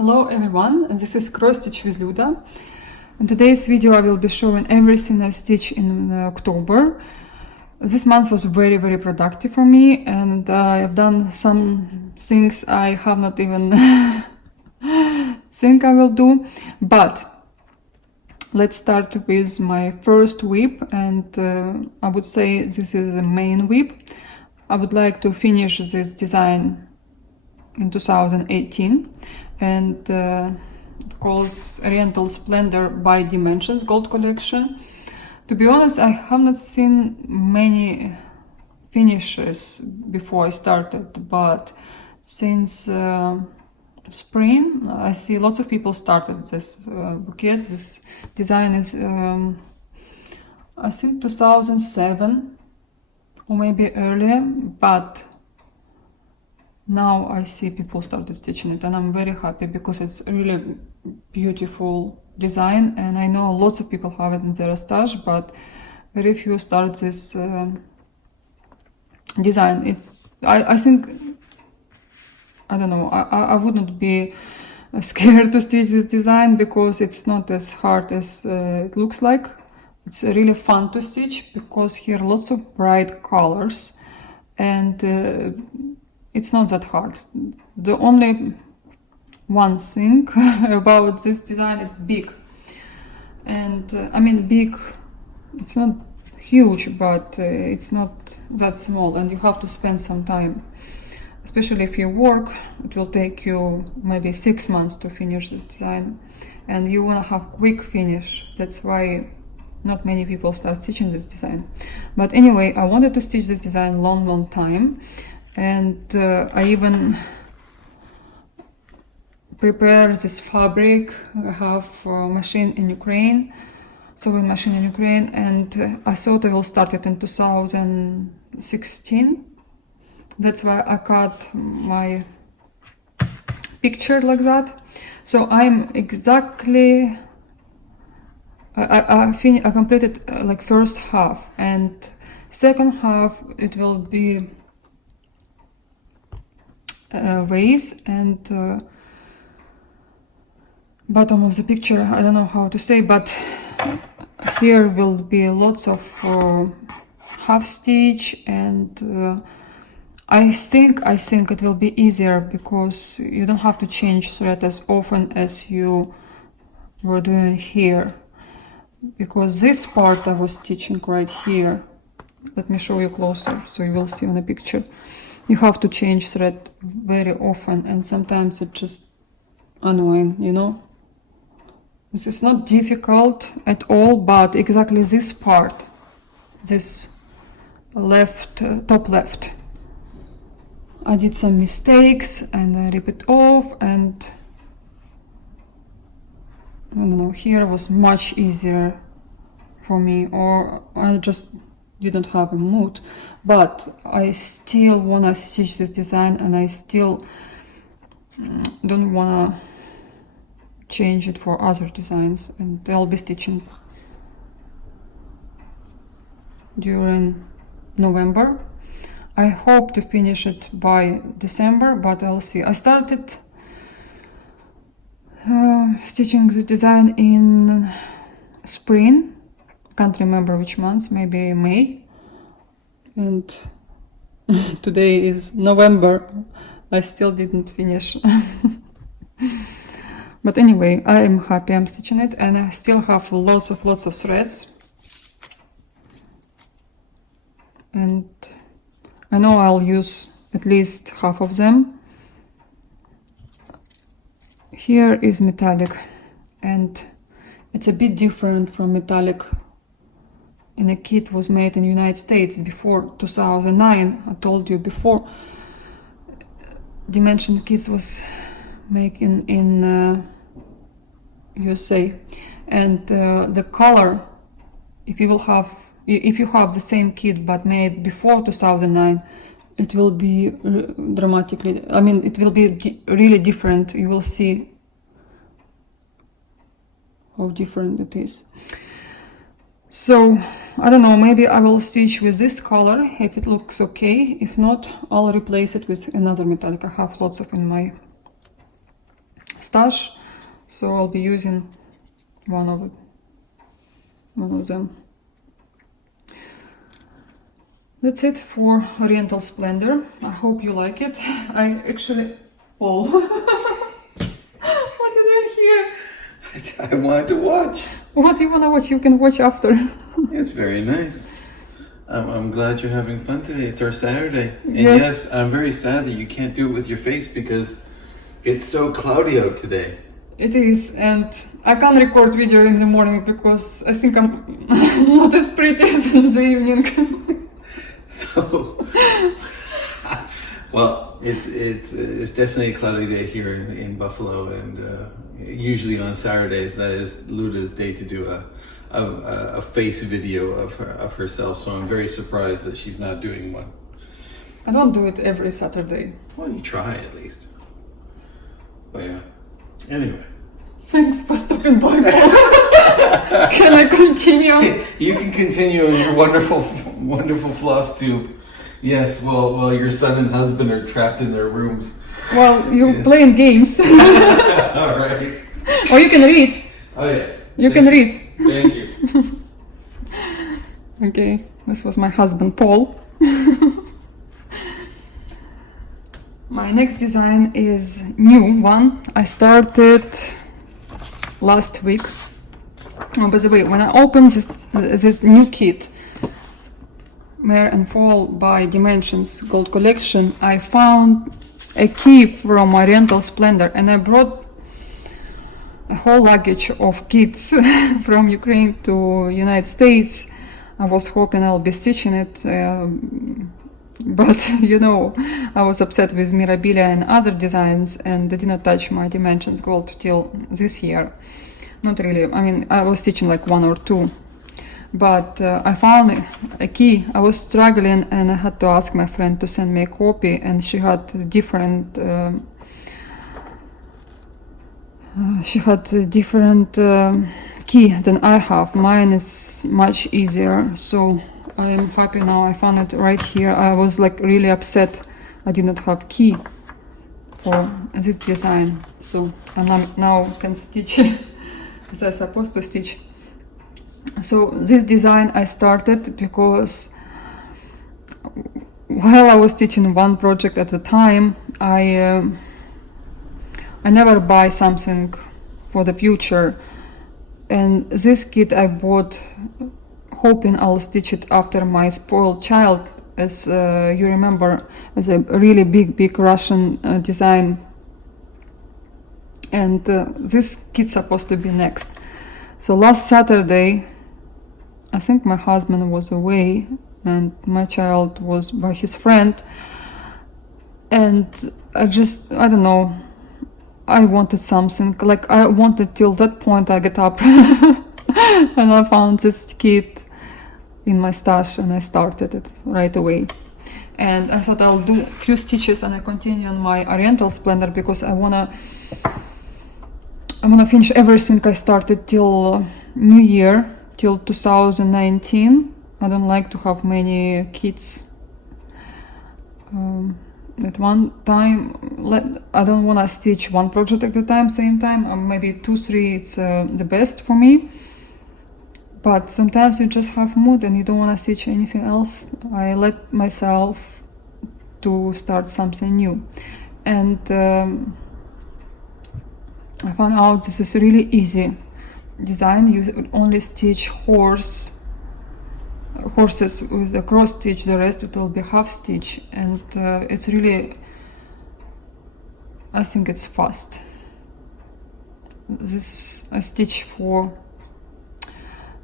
Hello everyone, this is Cross Stitch with Luda. In today's video I will be showing everything I stitched in October. This month was very productive for me, and I have done some things I have not even think I will do. But let's start with my first whip, and I would say this is the main whip. I would like to finish this design in 2018, and it calls Oriental Splendor by Dimensions Gold Collection. To be honest, I have not seen many finishes before I started, but since spring I see lots of people started this bouquet. This design is I think 2007 or maybe earlier, but now I see people started stitching it, and I'm very happy because it's a really beautiful design, and I know lots of people have it in their stash, but very few start this design. I think, I don't know, I wouldn't be scared to stitch this design because it's not as hard as it looks like. It's really fun to stitch because here are lots of bright colors, and it's not that hard. The only one thing about this design is big, and I mean big, it's not huge, but it's not that small, and you have to spend some time, especially if you work. It will take you maybe 6 months to finish this design, and you want to have quick finish. That's why not many people start stitching this design. But anyway, I wanted to stitch this design long time, and I even prepare this fabric. I have a machine in Ukraine, sewing machine in Ukraine, and I thought I will start it in 2016. That's why I cut my picture like that. So I'm exactly, I completed like first half, and second half it will be vase, and bottom of the picture, I don't know how to say, but here will be lots of half stitch, and I think it will be easier because you don't have to change thread as often as you were doing here, because this part I was stitching right here. Let me show you closer so you will see on the picture. You have to change thread very often, and sometimes it's just annoying, you know. This is not difficult at all, but exactly this part, this left, top left, I did some mistakes and I rip it off, and I don't know, here was much easier for me, or I just didn't have a mood, but I still wanna stitch this design, and I still don't wanna change it for other designs, and I'll be stitching during November. I hope to finish it by December, but I'll see. I started stitching this design in spring. Can't remember which month, maybe May, and today is November. I still didn't finish. But anyway, I am happy I'm stitching it, and I still have lots of threads, and I know I'll use at least half of them. Here is metallic, and it's a bit different from metallic in a kit was made in the United States before 2009. I told you before, Dimension kits was made in USA, and the color, if you have the same kit but made before 2009, it will be dramatically, I mean, it will be really different. You will see how different it is. So I don't know, maybe I will stitch with this color if it looks okay. If not, I'll replace it with another metallic. I have lots of in my stash, so I'll be using one of them. That's it for Oriental Splendor. I hope you like it. I actually... Oh, what are you doing here? I wanted to watch. What do you want to watch? You can watch after. It's very nice. I'm glad you're having fun today. It's our Saturday. And Yes. yes, I'm very sad that you can't do it with your face because it's so cloudy out today. It is, and I can't record video in the morning because I think I'm not as pretty as in the evening. So, well, it's definitely a cloudy day here in Buffalo, and usually on Saturdays that is Luda's day to do a face video of herself. So I'm very surprised that she's not doing one. I don't do it every Saturday. Well, you try at least. But yeah. Anyway. Thanks for stopping by. Can I continue? You can continue on your wonderful floss tube. Yes, well, your son and husband are trapped in their rooms. Well, you're Yes. playing games. All right. Or you can read. Oh yes. You can read. Thank you. Okay, this was my husband, Paul. My next design is new one. I started last week. Oh, by the way, when I opened this new kit, Wear and Fall by Dimensions Gold Collection, I found a key from Oriental Splendor, and I brought a whole luggage of kits from Ukraine to United States. I was hoping I'll be stitching it, but you know, I was upset with Mirabilia and other designs, and they did not touch my Dimensions Gold till this year. Not really. I mean, I was stitching like one or two, but I found a key. I was struggling, and I had to ask my friend to send me a copy, and she had a different key than I have. Mine is much easier, so I am happy now. I found it right here. I was like really upset I did not have key for this design, so I now can stitch as I'm supposed to stitch. So this design I started because while I was stitching one project at a time, I never buy something for the future, and this kit I bought hoping I'll stitch it after my spoiled child, as you remember, as a really big Russian design, and this kit's supposed to be next. So last Saturday, I think my husband was away and my child was by his friend, and I don't know, I wanted something, like I wanted till that point I get up and I found this kit in my stash and I started it right away. And I thought I'll do a few stitches and I continue on my Oriental Splendor because I wanna finish everything I started till New Year, till 2019. I don't like to have many kits at one time. I don't want to stitch one project at a time, same time, maybe 2-3, it's the best for me. But sometimes you just have mood and you don't want to stitch anything else. I let myself to start something new, and I found out this is really easy design. You only stitch horses with a cross stitch, the rest it will be half stitch, and it's really, I think it's fast. This I stitched for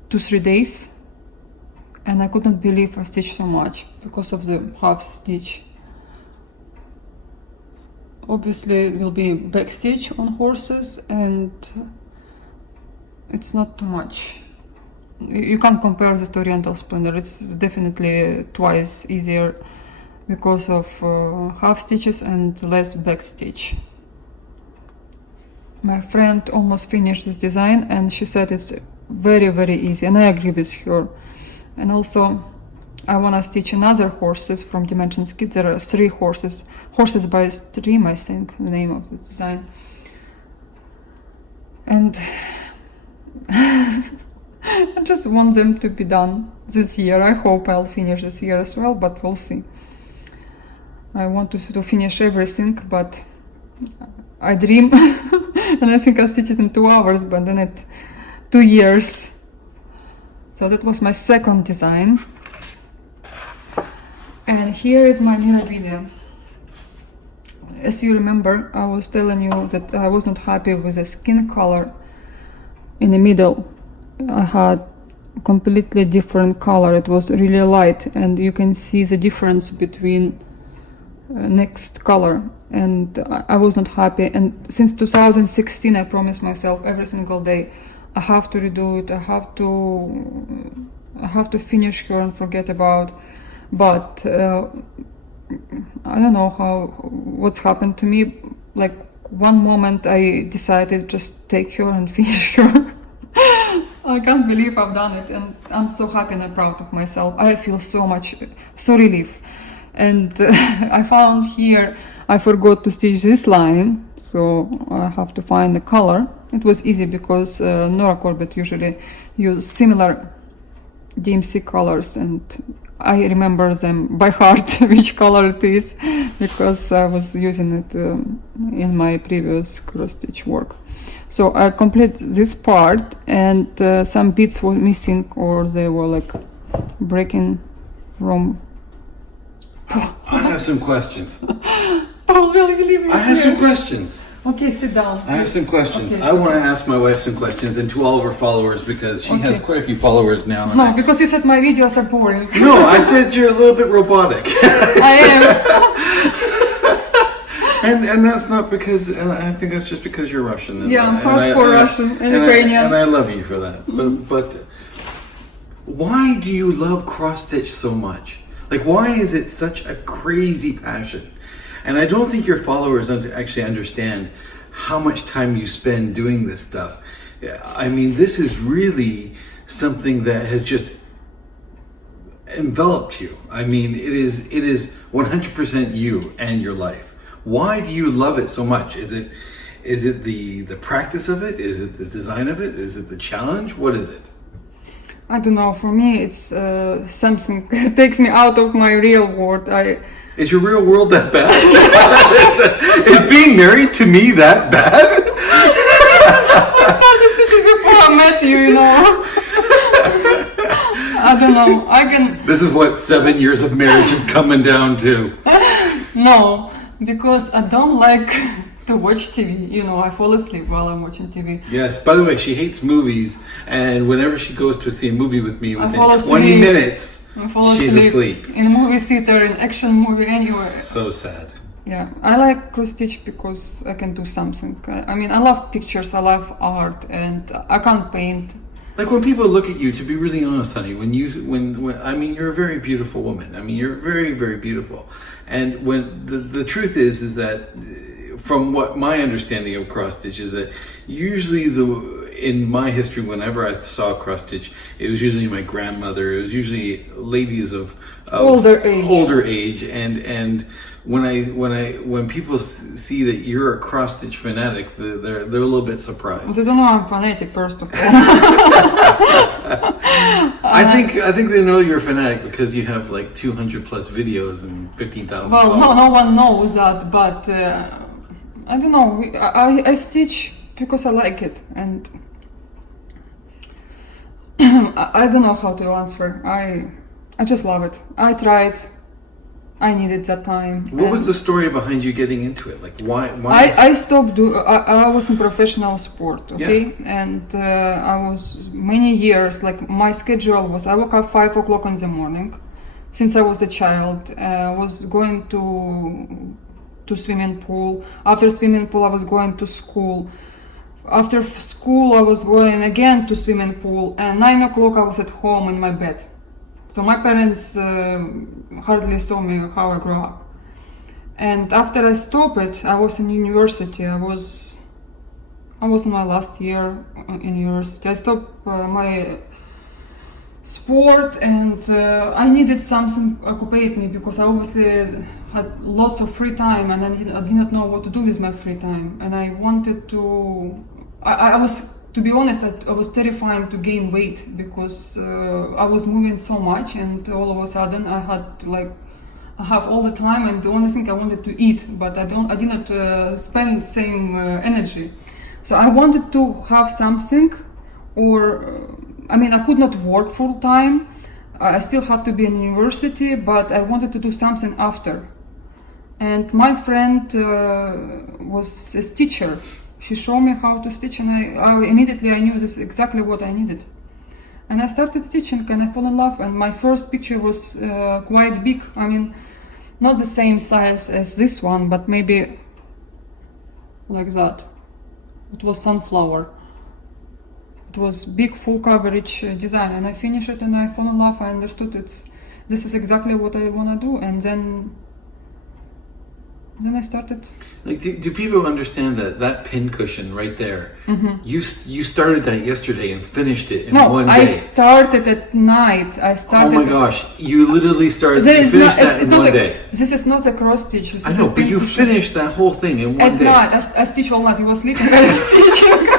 2-3 days and I couldn't believe I stitched so much because of the half stitch. Obviously it will be back stitch on horses and it's not too much. You can't compare this to Oriental Splendor. It's definitely twice easier because of half stitches and less back stitch. My friend almost finished this design and she said it's very easy, and I agree with her. And also I want to stitch another horses from Dimensions Kit. There are 3 horses by Stream, I think the name of the design. And I just want them to be done this year. I hope I'll finish this year as well, but we'll see. I want to finish everything, but I dream and I think I'll stitch it in 2 hours, but then it 2 years. So that was my second design. And here is my memorabilia. As you remember, I was telling you that I was not happy with the skin color in the middle. I had completely different color. It was really light, and you can see the difference between next color, and I was not happy. And since 2016 I promised myself every single day I have to redo it, I have to finish her and forget about. But I don't know what's happened to me. Like one moment I decided just take her and finish her. I can't believe I've done it, and I'm so happy and proud of myself. I feel so relief. And I found here, I forgot to stitch this line, so I have to find the color. It was easy because Nora Corbett usually use similar DMC colors, and I remember them by heart which color it is, because I was using it in my previous cross stitch work. So I complete this part, and some bits were missing, or they were like breaking from. I have some questions. Oh, really? Believe me? I have some questions. Okay, sit down. I have some questions. Okay. I want to ask my wife some questions, and to all of her followers, because she has quite a few followers now. No, because you said my videos are boring. No, I said you're a little bit robotic. I am. And that's not because, I think that's just because you're Russian. And, Yeah, I'm hardcore Russian and Ukrainian. And I love you for that. But why do you love cross stitch so much? Like, why is it such a crazy passion? And I don't think your followers actually understand how much time you spend doing this stuff. I mean, this is really something that has just enveloped you. I mean, it is 100% you and your life. Why do you love it so much? Is it the practice of it? Is it the design of it? Is it the challenge? What is it? I don't know. For me, it's something that takes me out of my real world. Is your real world that bad? Is being married to me that bad? I started thinking before I met you, you know. I don't know. This is what 7 years of marriage is coming down to. No, because I don't like to watch TV. You know, I fall asleep while I'm watching TV. Yes, by the way, she hates movies, and whenever she goes to see a movie with me, within 20 asleep. minutes, she's asleep. In a movie theater, in action movie, anywhere. So sad. Yeah, I like cross stitch because I can do something. I mean, I love pictures, I love art, and I can't paint. Like when people look at you, to be really honest, honey, when I mean, you're a very beautiful woman. I mean, you're very, very beautiful. And when the truth is that from what my understanding of cross stitch is that usually in my history, whenever I saw cross stitch, it was usually my grandmother. It was usually ladies of older age, and when people see that you're a cross stitch fanatic, they're a little bit surprised. They don't know I'm fanatic, first of all. I think they know you're a fanatic because you have like 200 plus videos and 15,000. Well, no one knows that, but I don't know. I stitch because I like it, and I don't know how to answer. I just love it. I tried. I needed that time. What was the story behind you getting into it? Like why? I stopped. I was in professional sport, okay, yeah. And I was many years. Like my schedule was, I woke up 5 o'clock in the morning. Since I was a child, I was going to swimming pool. After swimming pool, I was going to school. After school, I was going again to swimming pool. And 9 o'clock, I was at home in my bed. So my parents hardly saw me how I grew up. And after I stopped, I was in university. I was in my last year in university. I stopped my sport, and I needed something to occupy me because I obviously had lots of free time, and I did not know what to do with my free time. And I I was, to be honest, I was terrified to gain weight because I was moving so much, and all of a sudden I have all the time, and the only thing I wanted to eat, but I did not spend the same energy. So I wanted to have something, or I could not work full time. I still have to be in university, but I wanted to do something after. And my friend was a stitcher. She showed me how to stitch, and I immediately I knew this exactly what I needed. And I started stitching, and I fell in love. And my first picture was quite big. Not the same size as this one, but maybe like that. It was sunflower. It was big, full coverage design, and I finished it, and I fell in love. I understood this is exactly what I wanna do, and then I started. Like, do people understand that pin cushion right there? Mm-hmm. You started that yesterday and finished it in one day. I started at night. Oh my gosh! You literally started. You finished that in one day. This is not a cross stitch. I know, but you finished that whole thing in one day. At night, I stitched all night. He was sleeping. I was stitching.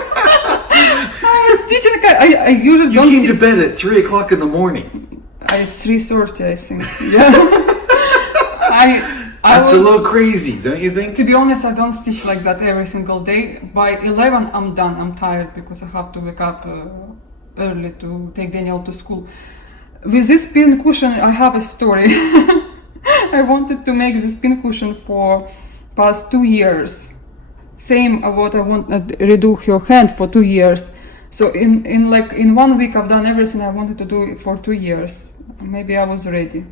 I usually you came to bed at 3 o'clock in the morning. It's 3:30, I think. Yeah. That's a little crazy, don't you think? To be honest, I don't stitch like that every single day. By 11, I'm done. I'm tired because I have to wake up early to take Daniel to school. With this pin cushion, I have a story. I wanted to make this pin cushion for past 2 years. Same what I want to redo your hand for 2 years. So in 1 week, I've done everything I wanted to do for 2 years. Maybe I was ready.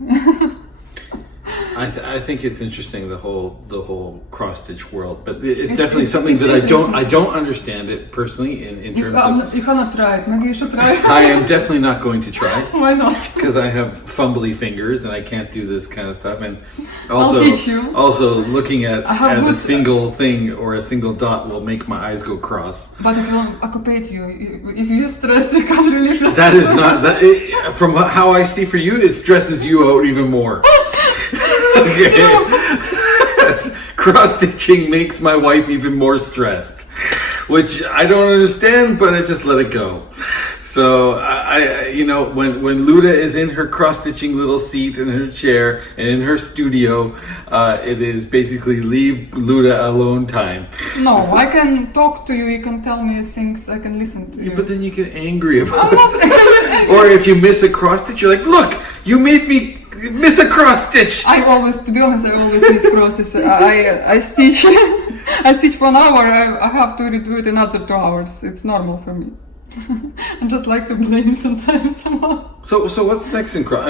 I think it's interesting, the whole cross stitch world, but it's definitely something that I don't understand it personally in terms of. You cannot try it. Maybe you should try it. I am definitely not going to try. Why not? Because I have fumbly fingers and I can't do this kind of stuff, and I'll teach you. Also looking at a single thing or a single dot will make my eyes go cross. But it will occupy you. If you stress, you can't relieve yourself. That is not that. From how I see for you, it stresses you out even more. Okay. Cross stitching makes my wife even more stressed, which I don't understand, but I just let it go. So when Luda is in her cross stitching little seat in her chair and in her studio, it is basically leave Luda alone time. No, I can talk to you. You can tell me things. I can listen to you. But then you get angry about it. Or if you miss a cross stitch, you're like, "Look, you made me miss a cross stitch." To be honest, I always miss crosses. I stitch. I stitch for an hour. I have to redo it another 2 hours. It's normal for me. I just like to blame sometimes somehow. So what's next in cross?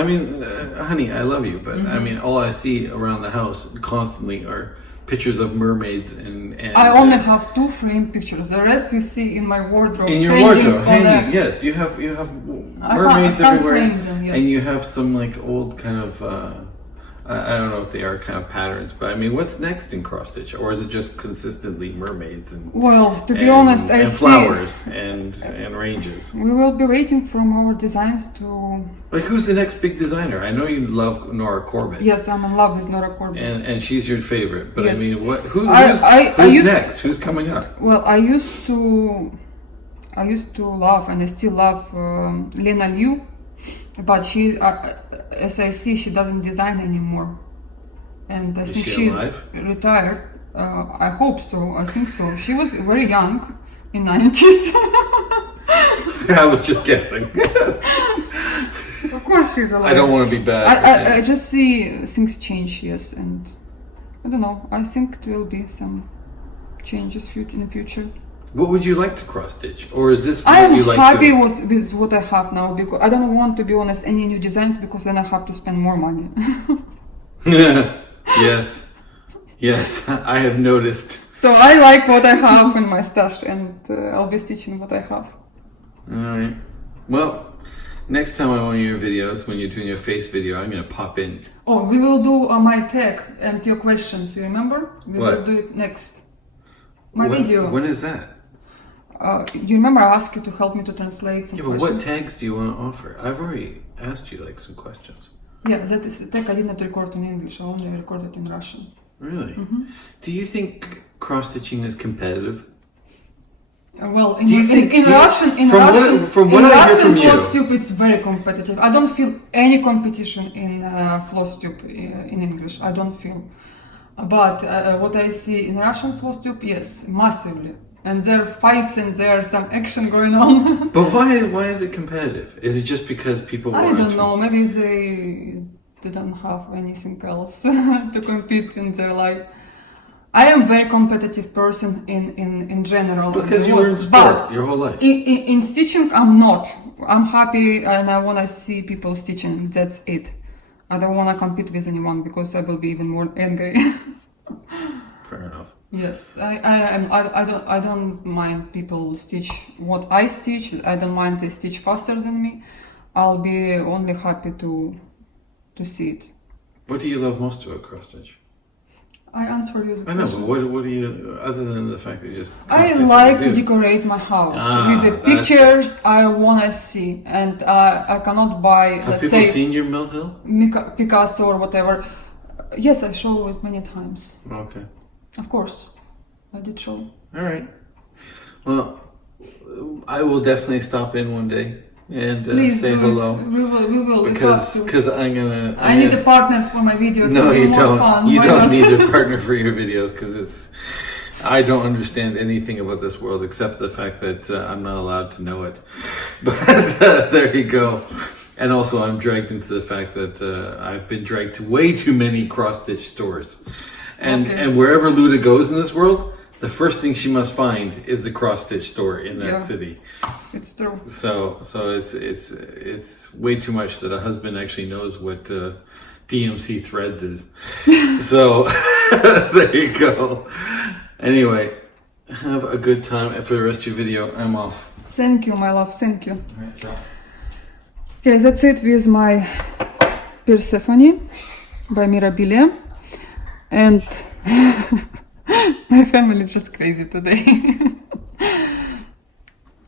Honey, I love you, but all I see around the house constantly are pictures of mermaids and I only have 2 framed pictures. The rest you see in my wardrobe. In your wardrobe, hanging. Yes, you have mermaids everywhere, frame them, yes. And you have some old kind of I don't know if they are kind of patterns, but what's next in cross stitch, or is it just consistently mermaids and to be honest, I see flowers and ranges? We will be waiting from our designs to. Who's the next big designer? I know you love Nora Corbett. Yes, I'm in love with Nora Corbett, and she's your favorite. But yes. Who's next? Who's coming up? Well, I used to love, and I still love Lena Liu, but she, as I see, she doesn't design anymore, and I think she's retired. I hope so. I think so. She was very young in 90s. I was just guessing. Of course she's alive. I don't want to be bad. I just see things change, yes, and I don't know. I think there will be some changes in the future. What would you like to cross stitch, or is this what you like to? I'm happy with what I have now, because I don't want, to be honest, any new designs, because then I have to spend more money. Yes, I have noticed. So I like what I have in my stash, and I'll be stitching what I have. All right. Well, next time on one of your videos, when you're doing your face video, I'm going to pop in. Oh, we will do my tag and your questions. You remember? We will do it next. My video. When is that? You remember I asked you to help me to translate some questions? What tags do you want to offer? I've already asked you some questions. Yeah, that is the tag I did not record in English. I only recorded in Russian. Really? Mm-hmm. Do you think cross-stitching is competitive? Well, Do you think- in do you- Russian, in from what- Russian, from what in I hear Russian from you- floss tube, it's very competitive. I don't feel any competition in floss tube in English. I don't feel. But what I see in Russian floss tube, yes, massively. And there are fights and there's some action going on. But why is it competitive? Is it just because people I want don't to? know. Maybe they don't have anything else to compete in their life. I am very competitive person in general. Because you Yes, were in sport but your whole life. in stitching, I'm not. I'm happy and I want to see people stitching. That's it. I don't want to compete with anyone because I will be even more angry. Fair enough. Yes, I don't mind people stitch what I stitch. I don't mind they stitch faster than me. I'll be only happy to see it. What do you love most about cross stitch? I answered you the I know, question. but what do you, other than the fact that you just... I cross-stitch like what to you do? decorate my house Ah, with the that's pictures I wanna see, and I cannot buy, Have let's people say, seen your Mill Hill? Picasso or whatever. Yes, I show it many times. Okay. Of course, I did show. All right. Well, I will definitely stop in one day and Please say do hello. it. We will. We Because have to. cause I'm gonna... I need a partner for my video. No, to be you more don't. Fun. You Why don't not? need a partner for your videos because it's... I don't understand anything about this world except the fact that I'm not allowed to know it. But there you go. And also I'm dragged into the fact that I've been dragged to way too many cross-stitch stores. And Okay. and wherever Luda goes in this world, the first thing she must find is the cross-stitch store in that Yeah. city. It's true. So it's way too much that a husband actually knows what DMC threads is. So there you go. Anyway, have a good time. And for the rest of your video, I'm off. Thank you, my love. Thank you. All right, ciao. Okay, that's it with my Persephone by Mirabilia. And my family is just crazy today.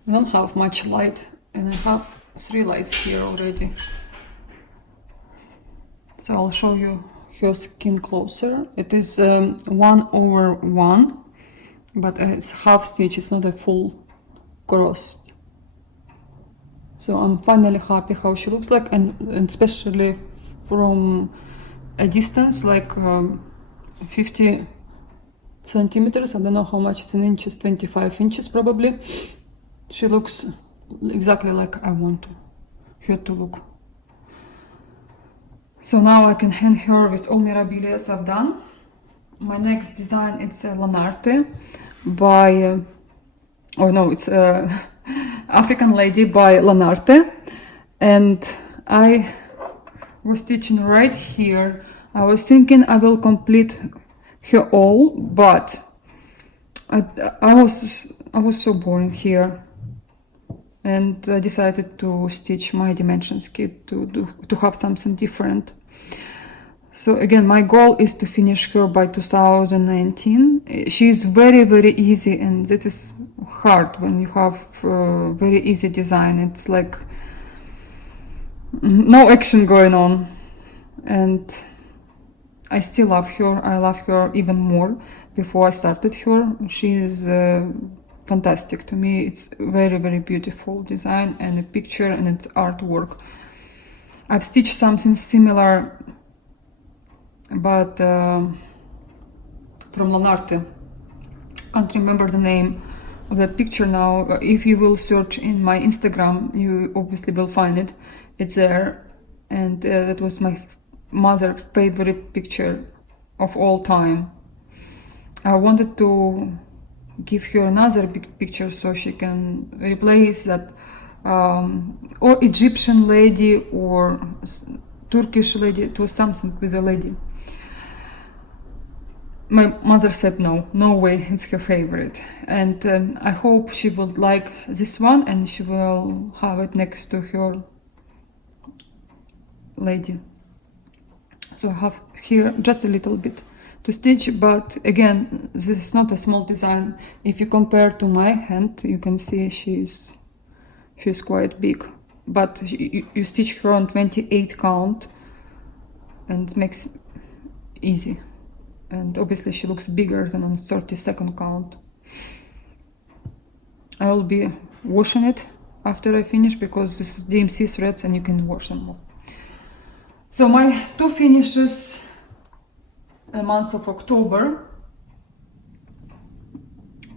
Don't have much light, and I have 3 lights here already. So I'll show you her skin closer. It is 1/1, but it's half stitch. It's not a full cross. So I'm finally happy how she looks like, and especially from a distance like 50 centimeters. I don't know how much it's in inches, 25 inches probably. She looks exactly like I want her to look. So now I can hang her with all Mirabilias I've done. My next design, it's a Lanarte by, oh no, it's African Lady by Lanarte. And I was stitching right here. I was thinking I will complete her all, but I was so boring here. And I decided to stitch my dimensions kit to have something different. So again, my goal is to finish her by 2019. She's very, very easy, and that is hard when you have very easy design. It's like no action going on. And I still love her. I love her even more before I started her. She is fantastic to me. It's very, very beautiful design and a picture and its artwork. I've stitched something similar, but from Lanarte. Can't remember the name of that picture now. If you will search in my Instagram, you obviously will find it. It's there, and that was my mother's favorite picture of all time. I wanted to give her another big picture so she can replace that or Egyptian lady or Turkish lady. It was something with a lady. My mother said no way, it's her favorite. And I hope she would like this one and she will have it next to her lady. So I have here just a little bit to stitch, but again, this is not a small design. If you compare to my hand, you can see she's quite big, but you stitch her on 28 count and it makes easy. And obviously she looks bigger than on 32nd count. I will be washing it after I finish, because this is DMC threads and you can wash them all. So my two finishes a month of October.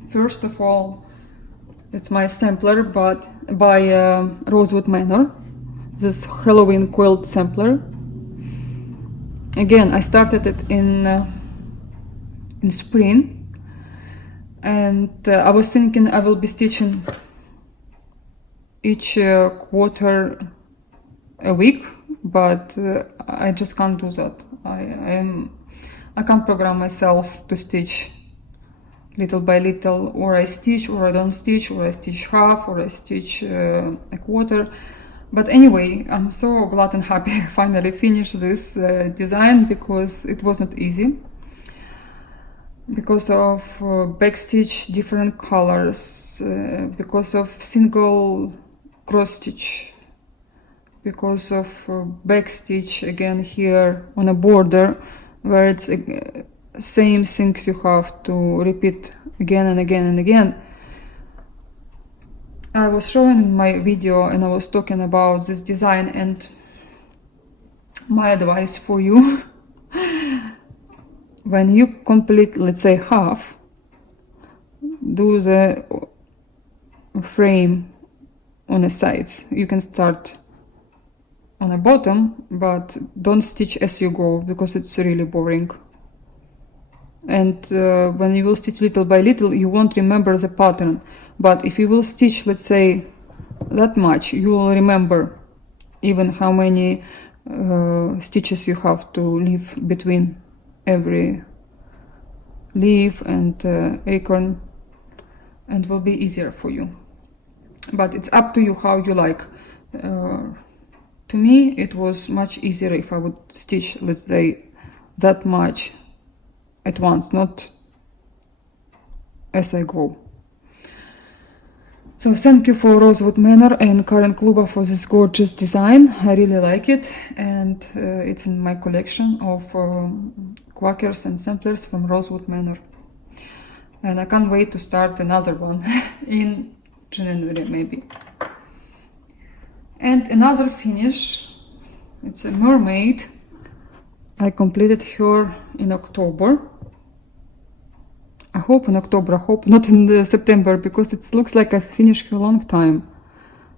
First of all, it's my sampler but by Rosewood Manor, this Halloween quilt sampler. Again, I started it in spring, and I was thinking I will be stitching each quarter a week, but I just can't do that. I can't program myself to stitch little by little, or I stitch or I don't stitch, or I stitch half, or I stitch a quarter. But anyway, I'm so glad and happy I finally finished this design, because it was not easy. Because of backstitch different colors, because of single cross stitch, because of backstitch again here on a border where it's same things you have to repeat again and again and again. I was showing in my video and I was talking about this design, and my advice for you when you complete, let's say, half, do the frame on the sides. You can start on the bottom, but don't stitch as you go, because it's really boring. And when you will stitch little by little, you won't remember the pattern. But if you will stitch, let's say, that much, you will remember even how many stitches you have to leave between every leaf and acorn, and will be easier for you. But it's up to you how you like. To me, it was much easier if I would stitch, let's say, that much at once, not as I go. So thank you for Rosewood Manor and Karen Kluba for this gorgeous design. I really like it, and it's in my collection of quackers and samplers from Rosewood Manor. And I can't wait to start another one in January maybe. And another finish, it's a mermaid. I completed her in October. I hope in October, I hope not in September, because it looks like I finished her a long time.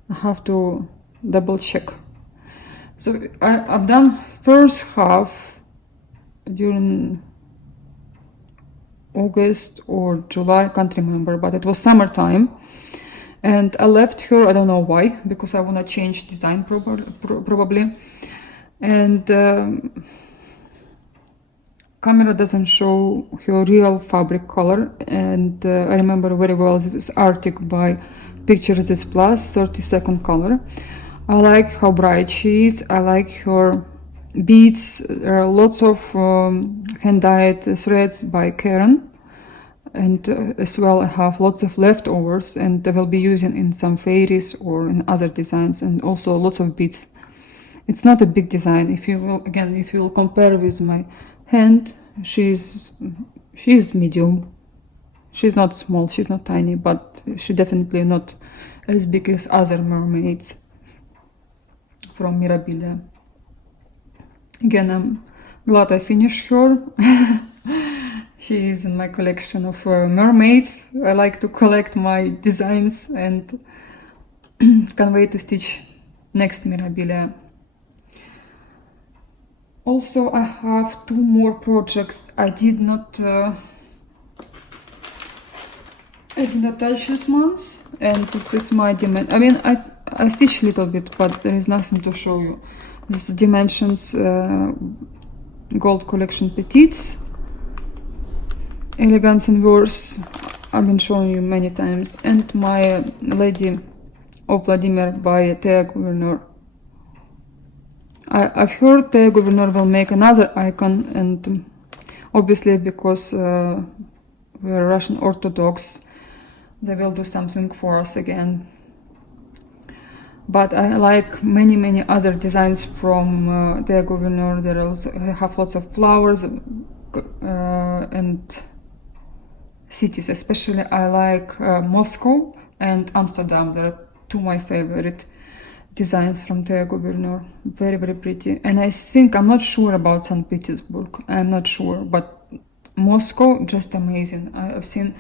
I have to double check. So I've done first half during August or July, I can't remember, but it was summertime. And I left her, I don't know why, because I want to change design probably. And camera doesn't show her real fabric color. And I remember very well, this is Arctic by Pictures This Plus, 30-second color. I like how bright she is. I like her beads. There are lots of hand-dyed threads by Karen. And as well, I have lots of leftovers, and I will be using in some fairies or in other designs, and also lots of beads. It's not a big design. If you will, again, if you will compare with my hand, she's medium. She's not small, she's not tiny, but she definitely not as big as other mermaids from Mirabilia. Again, I'm glad I finished her. She is in my collection of mermaids. I like to collect my designs, and can't wait to stitch next Mirabilia. Also, I have two more projects I did not touch this month, and this is my dimension. I mean, I stitched a little bit, but there is nothing to show you. This is Dimensions Gold Collection Petites. Elegance in Verse, I've been showing you many times, and my Lady of Vladimir by Thea Gouverneur. I've heard Thea Gouverneur will make another icon, and obviously because we're Russian Orthodox, they will do something for us again. But I like many other designs from Thea Gouverneur. There also have lots of flowers and cities. Especially I like Moscow and Amsterdam. There are two my favorite designs from Theo Gouverneur. Very, very pretty. And I think, I'm not sure about St. Petersburg. I'm not sure, but Moscow, just amazing. I've seen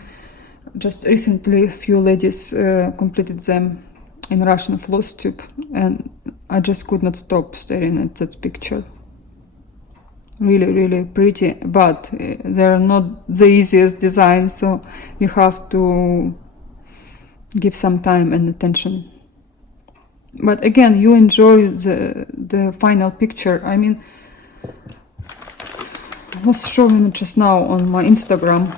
just recently a few ladies completed them in Russian floss tube, and I just could not stop staring at that picture. Really, really pretty, but they're not the easiest designs, so you have to give some time and attention. But again, you enjoy the final picture. I mean, I was showing it just now on my Instagram.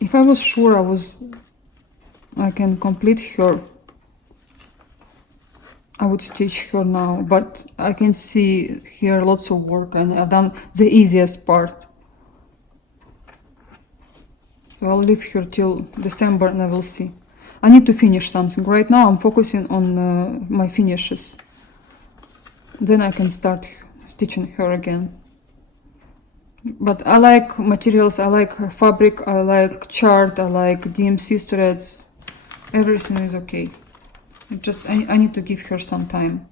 If I was sure I can complete her, I would stitch her now, but I can see here lots of work, and I've done the easiest part. So I'll leave her till December and I will see. I need to finish something. Right now I'm focusing on my finishes. Then I can start stitching her again. But I like materials, I like fabric, I like chart, I like DMC threads. Everything is okay. I need to give her some time.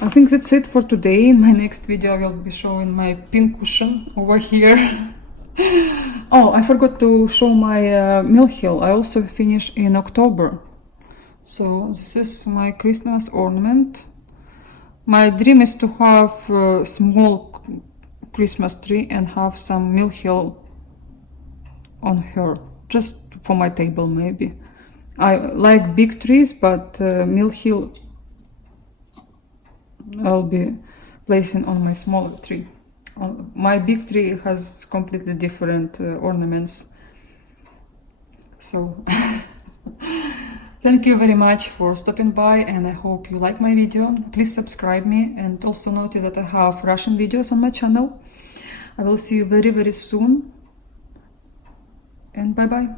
I think that's it for today. In my next video I will be showing my pin cushion over here. Oh, I forgot to show my mill hill. I also finished in October. So this is my Christmas ornament. My dream is to have a small Christmas tree and have some mill hill on her, just for my table maybe. I like big trees, but mill hill I'll be placing on my smaller tree. My big tree has completely different ornaments. So thank you very much for stopping by, and I hope you like my video. Please subscribe me, and also notice that I have Russian videos on my channel. I will see you very, very soon, and bye bye.